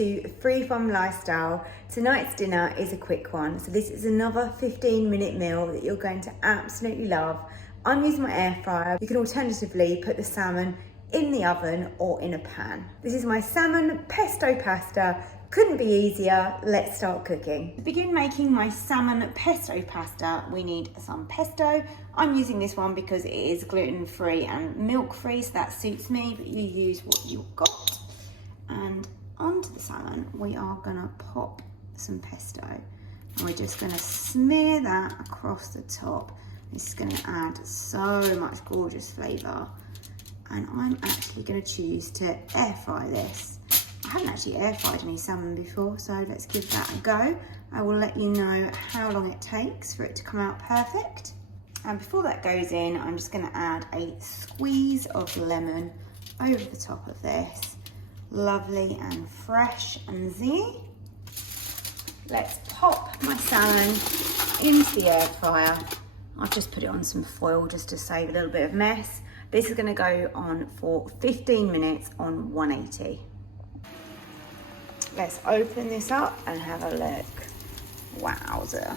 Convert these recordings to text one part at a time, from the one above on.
to Free From Lifestyle. Tonight's dinner is a quick one, so this is another 15-minute meal that you're going to absolutely love. I'm using my air fryer. You can alternatively put the salmon in the oven or in a pan. This is my salmon pesto pasta. Couldn't be easier. Let's start cooking. To begin making my salmon pesto pasta, we need some pesto. I'm using this one because it is gluten-free and milk-free, so that suits me, but you use what you've got. And onto the salmon, we are gonna pop some pesto. And we're just gonna smear that across the top. This is gonna add so much gorgeous flavor. And I'm actually gonna choose to air fry this. I haven't actually air fried any salmon before, so let's give that a go. I will let you know how long it takes for it to come out perfect. And before that goes in, I'm just gonna add a squeeze of lemon over the top of this. Lovely and fresh and zingy. Let's pop my salmon into the air fryer. I've just put it on some foil just to save a little bit of mess. This is gonna go on for 15 minutes on 180. Let's open this up and have a look. Wowzer,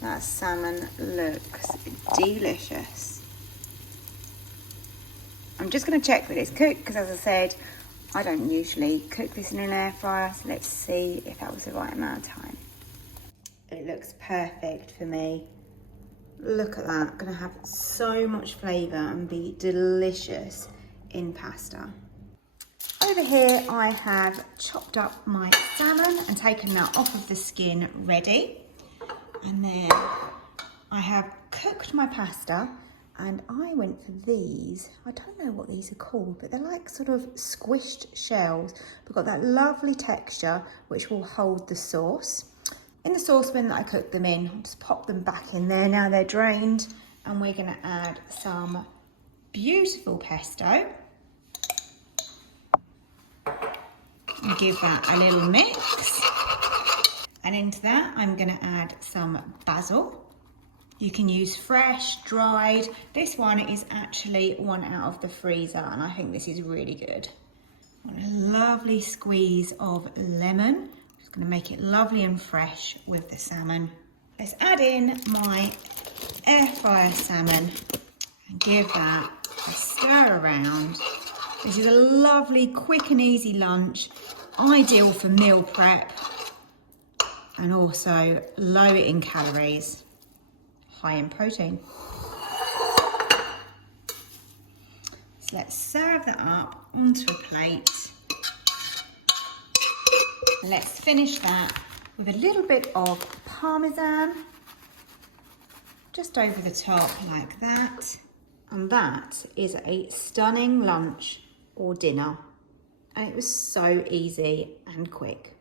that salmon looks delicious. I'm just gonna check that it's cooked because, as I said, I don't usually cook this in an air fryer, so let's see if that was the right amount of time. It looks perfect for me. Look at that, gonna have so much flavor and be delicious in pasta. Over here, I have chopped up my salmon and taken that off of the skin ready. And then I have cooked my pasta, and I went for these. I don't know what these are called, but they're like sort of squished shells. We've got that lovely texture, which will hold the sauce. In the saucepan that I cooked them in, I'll just pop them back in there. Now they're drained, and we're gonna add some beautiful pesto. And give that a little mix. And into that, I'm gonna add some basil. You can use fresh, dried. This one is actually one out of the freezer, and I think this is really good. And a lovely squeeze of lemon. Just gonna make it lovely and fresh with the salmon. Let's add in my air fryer salmon and give that a stir around. This is a lovely, quick and easy lunch, ideal for meal prep, and also low in calories, high in protein. So let's serve that up onto a plate. And let's finish that with a little bit of Parmesan, just over the top like that. And that is a stunning lunch or dinner. And it was so easy and quick.